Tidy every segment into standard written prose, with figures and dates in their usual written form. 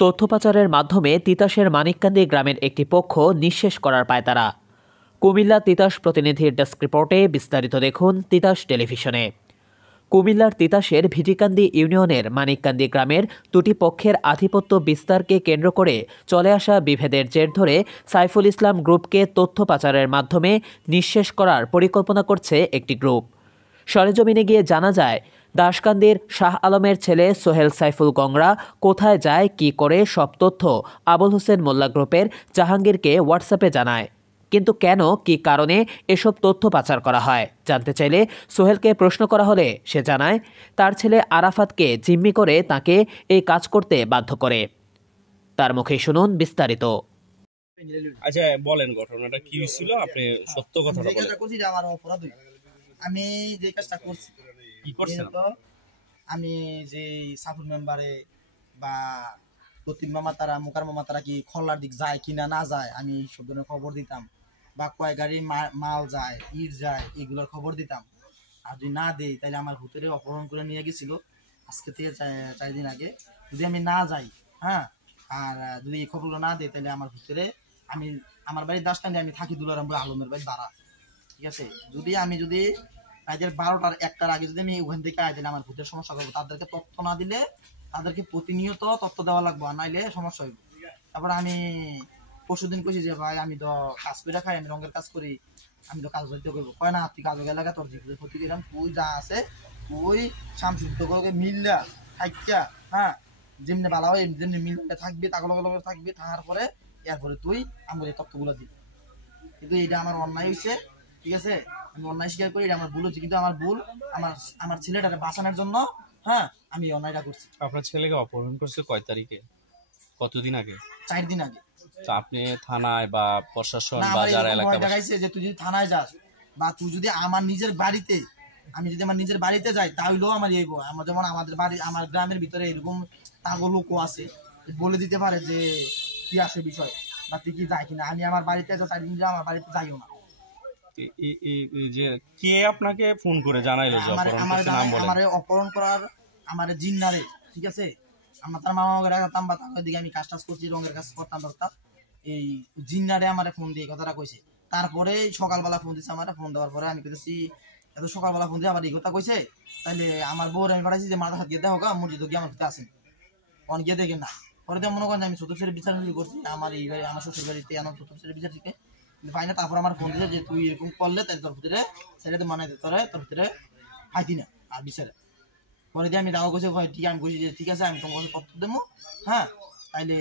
তথ্য পাচারের মাধ্যমে তিতাসের মানিককান্দি গ্রামের একটি পক্ষ নিঃশেষ করার পায়তারা। কুমিল্লা তিতাস প্রতিনিধির ডেস্ক রিপোর্টে বিস্তারিত দেখুন তিতাস টেলিভিশনে। কুমিল্লার তিতাসের ভিটিকান্দি ইউনিয়নের মানিককান্দি গ্রামের দুটি পক্ষের আধিপত্য বিস্তারকে কেন্দ্র করে চলে আসা বিভেদের জের ধরে সাইফুল ইসলাম গ্রুপকে তথ্য পাচারের মাধ্যমে নিঃশেষ করার পরিকল্পনা করছে একটি গ্রুপ। সরেজমিনে গিয়ে জানা যায়, দাসকান্দির শাহ আলমের ছেলে সোহেল সাইফুল গংরা কোথায় যায়, কি করে সব তথ্য আবুল হোসেন মোল্লা গ্রুপের জাহাঙ্গীরকে হোয়াটসঅ্যাপে জানায়। কিন্তু কেন, কি কারণে এসব তথ্য পাচার করা হয় জানতে চাইলে সোহেলকে প্রশ্ন করা হলে সে জানায়, তার ছেলে আরাফাতকে জিম্মি করে তাকে এই কাজ করতে বাধ্য করে। তার মুখে শুনুন বিস্তারিত। আচ্ছা বলেন, ঘটনাটা কি ছিল? আপনি সত্য কথাটা বলেন। আমার অপরাধ, আমি যে কাজটা করছি, কি করছেন? আমি যে সাফুর মেম্বারে বা প্রতিম মামা তারা মুকার মামা তারা কি খল্লার দিক যায় কিনা না যায়, আমি সব ধরনের খবর দিতাম, বা কয় গাড়ি মাল যায়, ইট যায়, এগুলোর খবর দিতাম। আর যদি না দেই তাহলে আমার ভূতেরে অপহরণ করে নিয়ে গেছিল আজকে থেকে 4 দিন আগে। যদি আমি না যাই, হ্যাঁ, আর যদি এই খবরগুলো না দেই তাহলে আমার ভূতেরে, আমি আমার বাড়ির দাসকান্দি, আমি থাকি দুলারামপুর আলমের বাড়ি দাঁড়া, ঠিক আছে। যদি রাতের 12টার 1টার আগে যদি আমি ওখান থেকে আয় তাহলে আমার ভূতের সমস্যা করবো। তাদেরকে তথ্য না দিলে তাদেরকে প্রতিনিয়ত তথ্য দেওয়া লাগবে, আর নাইলে সমস্যা হইব। তারপরে আমি পরশুদিন কইছি যে ভাই আমি তো কাজ করে খাই, আমি রঙের কাজ করি, আমি তো কাজ হইতে করবো। কয় না, তুই কাজ এলাকা তোর জীবিত ক্ষতি করলাম, তুই যা আছে তুই শামসুদ্ধ করে মিললা থাকা, হ্যাঁ, যেমনি ভালো হয় যেমনি মিললে থাকবি, তাকে লগে থাকবি, থাকার পরে এরপরে তুই আমার এই তথ্যগুলো দিবি। কিন্তু এটা আমার অন্যায় হয়েছে, ঠিক আছে, আমি অন্যায় স্বীকার করি, এটা আমার ভুল হচ্ছে। কিন্তু আমার ভুল, আমার ছেলেটাকে বাঁচানোর জন্য, হ্যাঁ, আমি অন্যায়টা করছি। আপনার ছেলেকে অপহরণ করছে কয় তারিখে, কতদিন আগে? 4 দিন আগে। তো আপনি থানায় বা প্রশাসন বা যারা এলাকা দেখাইছে যে তুই যদি থানায় যাস বা তুই যদি আমার নিজের বাড়িতে, আমি যদি আমার নিজের বাড়িতে যাই তাহলেও আমার এই আমার যেমন আমাদের বাড়ি, আমার গ্রামের ভিতরে এরকম তাগো লোকও আছে, বলে দিতে পারে যে কি আসে বিষয় বা তুই কি যাই কিনা। আমি আমার বাড়িতে তো 4 দিন আমার বাড়িতে যাইও না। যে কে আপনাকে ফোন করে জানাইলো যে আমার অপহরণ করার আমার জিন্নারে, ঠিক আছে, আমার তার মামা রাখতাম বা তার দিকে আমি কাজ করছি, রঙের কাজ করতাম ধরতাম, এই জিন্নারে আমার ফোন দিয়ে কথাটা কইছে। তারপরে সকালবেলা ফোন দিচ্ছে, আমার ফোন দেওয়ার পরে আমি কইতেছি এত সকালবেলা ফোন দিয়ে আবার এই কথা কইছে, তাহলে আমার বউর আমি পাঠাইছি যে মাথা হাত গিয়ে দেখো মসজিদ গিয়ে আমার ভিতরে আসেন, অন গিয়ে দেখেন না। পরে তো মনে করেন আমি চতুর্থ শ্রেণীর বিচার শুরু করছি, আমার এই বাড়ি, আমার শ্বশুর বাড়িতে আমার চতুর্থ শ্রেণীর বিচার শিখে পাই না। তারপর আমার ফোন দিচ্ছে যে তুই এরকম করলে তাহলে তোর ভিতরে ছেড়ে মানাই তোর ভিতরে ফাইতি না আর বিচারে। পরে দিয়ে আমি দাওয়া করছি, ঠিক আমি কইছি যে ঠিক আছে আমি তোমার কাছে তথ্য দেবো, হ্যাঁ, তাইলে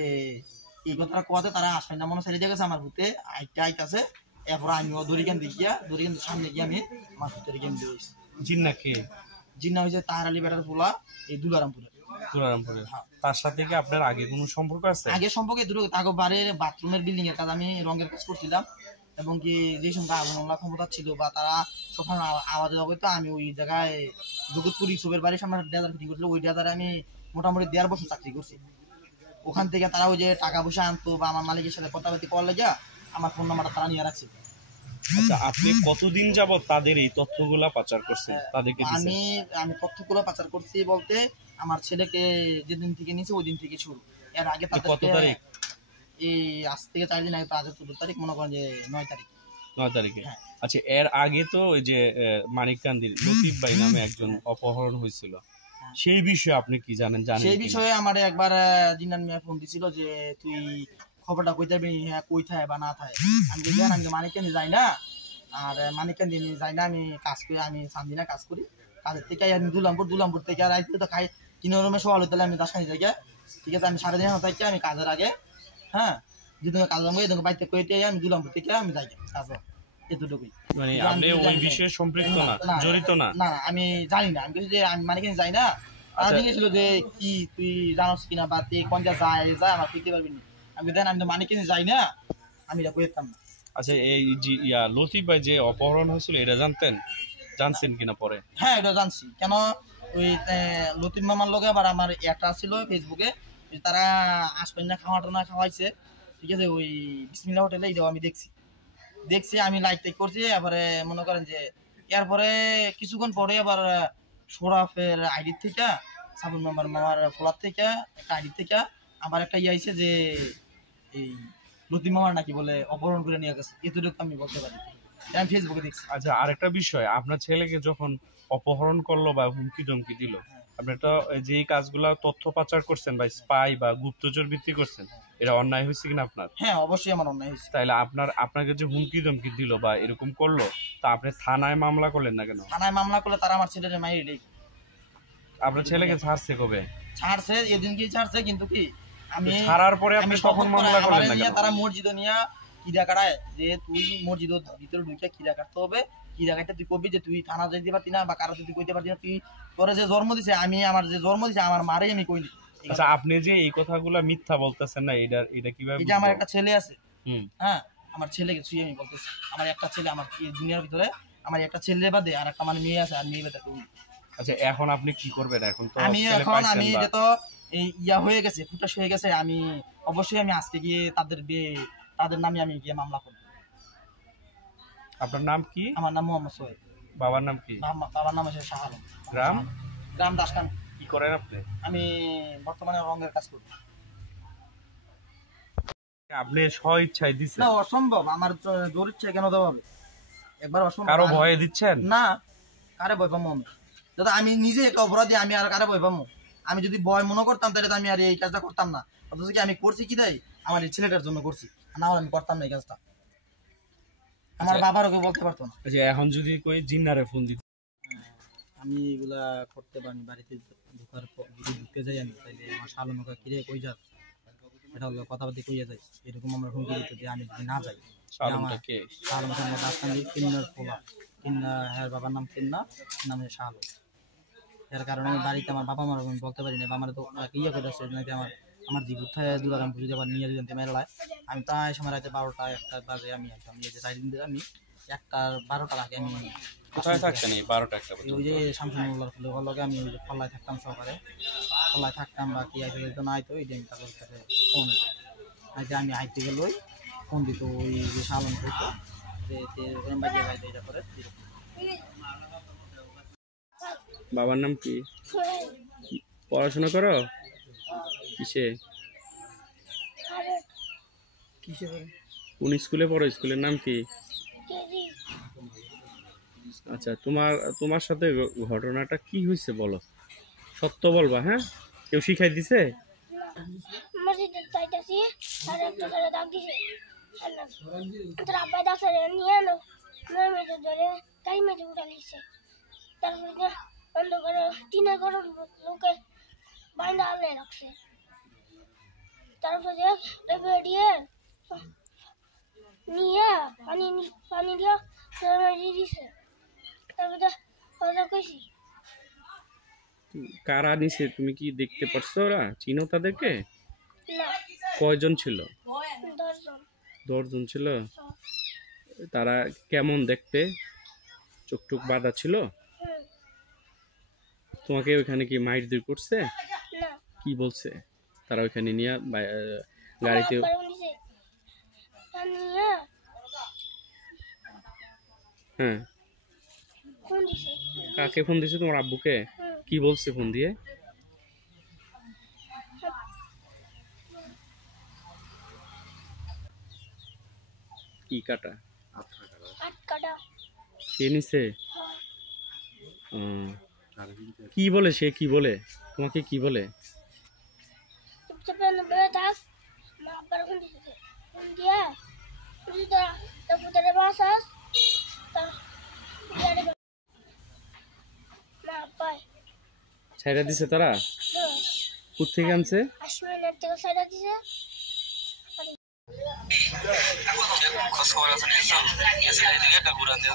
এই কথাটা কোয়াতে তারা আসবেন না মনে ছেড়ে দিয়ে গেছে আমার ভূতে আইতাছে। এরপর আমিও দড়িকান সামনে গিয়ে আমি আমার ভূতের গেম দিয়েছি। জিন্না হয়েছে তাহার আলী বেটার পোলা, এই দুলারামপুরে। তার সাথে কি আপনার আগে কোনো সম্পর্ক আছে? আগে সম্পর্কে তাকে বাড়ির বাথরুমের বিল্ডিং এর কাজ আমি রঙের কাজ করছিলাম, এবং কি যে সময় আগুনলা ক্ষমতা ছিল বা তারা সবসময় আওয়াজ হবে, তো আমি ওই জায়গায় জগৎপুর ইসবের বাড়ির সামনে ডেজার ফিটিং করছিল, ওই ডেজারে আমি মোটামুটি 1.5 বছর চাকরি করছি। ওখান থেকে তারা ওই যে টাকা পয়সা আনতো বা আমার মালিকের সাথে কথাবার্তা করার লেগে আমার ফোন নাম্বারটা তারা নিয়ে রাখছে। আচ্ছা, আপনি কতদিন যাবত তাদের এই তথ্যগুলা পাচার করছেন? তাদেরকে আমি তথ্যগুলো পাচার করছি বলতে আমার ছেলেকে যেদিন থেকে নিয়েছে ওই দিন থেকে শুরু। এর আগে কত তারিখ? এই আজ থেকে 4 দিন আগে, তো আজ 14 তারিখ, মনে করেন যে 9 তারিখ। 9 তারিখে। আচ্ছা, এর আগে তো ওই যে মানিককান্দির লতিফ ভাই নামে একজন অপহরণ হয়েছিল, সেই বিষয়ে আপনি কি জানেন? সেই বিষয়ে আমার একবার জিন্নান মিয়া ফোন দিছিল যে তুই খবরটা কই যাবি, হ্যাঁ কই থাকে বা না থাকে। আমি জানি আমি মানিককান্দি যাই না, আর মানিককান্দি যাই না, আমি কাজ করি, আমি সামদিনা কাজ করি, কাজের থেকে আমি দুলামপুর থেকে আর আইতে তো খাই 3 রুমে সকাল হতে আমি দাসকান্দি যাই, ঠিক আছে। আমি 9:30 থেকে আমি কাজের আগে, হ্যাঁ, যেদিন কাজ এদিন বাড়িতে কইতে আমি দুলামপুর থেকে আমি যাই কাজ, এতটুকুই। মানে আপনি ওই বিষয়ে সম্পৃক্ত না, জড়িত না? না, আমি জানি না। আমি বলছি যে আমি মানিককান্দি যাই না। জিজ্ঞেছিল যে কি তুই জানোস কিনা বা তুই কোন যায় আমার শিখতে পারবি না। আমি দেন আমি তো মানিককান্দি যাই না, আমি এটা কইতাম না। আচ্ছা, এই যে লতিফ ভাই যে অপহরণ হয়েছিল এটা জানছেন কিনা পরে? হ্যাঁ, এটা জানছি। কেন ওই লতিফ মামার লগে আবার আমার একটা ছিল ফেসবুকে, তারা আসবেন না খাওয়াটা খাওয়াইছে, ঠিক আছে, ওই বিসমিল্লাহ হোটেলে। এটাও আমি দেখছি আমি লাইক টাইক করছি। এবারে মনে করেন যে এরপরে কিছুক্ষণ পরে আবার সোরাফের আইডি থেকে, সাবুন মামার ফোলার থেকে একটা আইডি থেকে আমার একটা ইয়ে আইছে যে এই লতিফ মামার নাকি বলে অপহরণ করে নিয়ে গেছে, এতটুকু আমি বলতে পারি, এটা আমি ফেসবুকে দেখছি। আচ্ছা, আরেকটা বিষয়, আপনার ছেলেকে যখন অপহরণ করলো বা হুমকি ধমকি দিল, আপনি তো যেই কাজগুলা তথ্য পাচার করছেন বা স্পাই বা গুপ্তচর ভিত্তি করছেন, এটা অন্যায় হয়েছে কিনা আপনার? হ্যাঁ অবশ্যই আমার অন্যায় হয়েছে। তাইলে আপনাকে যে হুমকি ধমকি দিল বা এরকম করলো, তা আপনি থানায় মামলা করলেন না কেন? থানায় মামলা করলে তারা আমার ছেলের মাইরে দেবে। আপনার ছেলেকে ছাড়ছে কবে? ছাড়ছে, এদিন কি ছাড়ছে, কিন্তু কি আমি ছাড়ার পরে আপনি তখন মামলা করলেন না কেন? তারা মসজিদ নিয়ে কিরা কাটায় যে তুই মসজিদের ভিতরে ঢুকে কিরা কাটতে হবে, কিরা কাটতে তুই কবি যে তুই থানা যেতে পারতি না বা কারো তুই কইতে পারতি না, তুই তোরে যে জন্ম দিছে, আমি আমার যে জন্ম দিছে আমার মারে আমি কইলি। আচ্ছা, আপনি যে এই কথাগুলা মিথ্যা বলতেছেন না, এটা কিভাবে? এই যে আমার একটা ছেলে আছে, হুম, হ্যাঁ আমার ছেলেকে ছুঁয়ে আমি বলতেছি, আমার একটা ছেলে, আমার এই দুনিয়ার ভিতরে আমার একটা ছেলে বাদে আর একটা মানে মেয়ে আছে, আর মেয়ে বাদে কই। আচ্ছা, এখন আপনি কি করবেন? এখন তো আমি যে তো এই ইয়া হয়ে গেছে, ফুটাস হয়ে গেছে, আমি অবশ্যই আমি আজকে গিয়ে তাদের নামে আমি গিয়ে মামলা করব। আপনার নাম কি? আমার নাম মোহাম্মদ সোহেল। বাবার নাম কি? বাবার নাম হচ্ছে শাহ আলম। গ্রাম দাসখান। কি করেন আপনি? আমি বর্তমানে রঙের কাজ করি। আপনি স্ব ইচ্ছায় দিচ্ছেন? না, অসম্ভব, আমার জোর ইচ্ছায় কেন দেওয়া হবে? একবার অসম্ভব। কারো ভয়ে দিচ্ছেন? না, কারে ভয় পাবো আমি? দাদা আমি নিজে একটা অপরাধী, আমি আর কারে ভয় পাবো? আমি যদি ভয় মনে করতাম তাহলে তো আমি আর এই কাজটা করতাম না। অথচ কি আমি করছি কি তাই আমার এই ছেলেটার জন্য করছি, না হলে আমি করতাম না এই কাজটা। আমার বাবারও কেউ বলতে পারতো না। আচ্ছা, এখন যদি কই জিন্নারে ফোন দিত? আমি এগুলা করতে পারি, বাড়িতে ঢুকার পর যদি ঢুকতে যাই আমি, তাইলে আমার শালমকা কিরে কই যাস, এটা হলো কথাবার্তা কইয়া যায়, এরকম আমরা হুমকি দিতে যে আমি যদি না যাই। শালমকা দাসকান্দি কিন্নার পোলা, কিন্না, হ্যাঁ বাবার নাম কিন্না, নাম হচ্ছে শাহ আলম। এর কারণে আমি বাড়িতে আমার বাবা মার আমি বলতে পারি না, আমার তো ইয়ে করে আসছে নাকি আমার জীবুত্থায় দুলারাম পুজো আবার নিয়ে যেতে মেলায়। আমি প্রায় সময় রাতে 12টা 1টা বাজে আমি একদম নিয়ে যে 4 দিন ধরে আমি 1টার 12টার আগে আমি কোথায় থাকতেন? এই 12টা 1টা ওই যে শামসুল্লাহর ফুলে লগে আমি ওই যে খোলায় থাকতাম, সকালে খোলায় থাকতাম বা কি আইতে তো না আইতো, ওই দিন তারপর কাছে ফোন আইতে আমি আইতে গেল, ওই ফোন দিত ওই যে শালন করতো যে ওরম বাজিয়ে গাইতে এটা করে। বাবার নাম কি? পড়াশোনা করো? কিসে? কোন স্কুলে পড়ো? স্কুলের নাম কি? আচ্ছা, তোমার সাথে ঘটনাটা কি হয়েছে বলো, সত্য বলবা। হ্যাঁ, কেউ শিখাই দিছে? মসজিদে যাইতাছি আর একটা করে ডাক দিছে, তোর আব্বাই ডাকছে নিয়ে এলো, মেয়ে ধরে তাই মেয়ে উঠা লিখছে। তারপরে অন্ধকারে টিনের ঘর লোকে বাইন্দা আলে রাখছে। তারপরে বেরিয়ে নিয়ে পানি দিয়ে দিছে। তারপরে কথা কইছি। কারা নিছে তুমি কি দেখতে পারছো? ওরা চিনো তাদেরকে? না। কয়জন ছিল? 10 জন। 10 জন ছিল? তারা কেমন দেখতে? চোখ টুক বাঁধা ছিল? তোমাকে ওইখানে কি মারধর করছে? না। কি বলছে তারা ওইখানে নিয়ে গাড়িতে? হ্যাঁ, কাকে ফোন দিছে? তোমার আব্বুকে? কি বলছে ফোন দিয়ে? কি কাটা? সে নিছে? কি বলে সে? কি বলে তোমাকে? কি বলে? ছাইরা দিছে তারা? কোথেকে আনছে? আশ্বিনের থেকে ছাইরা দিছে। খবর আছে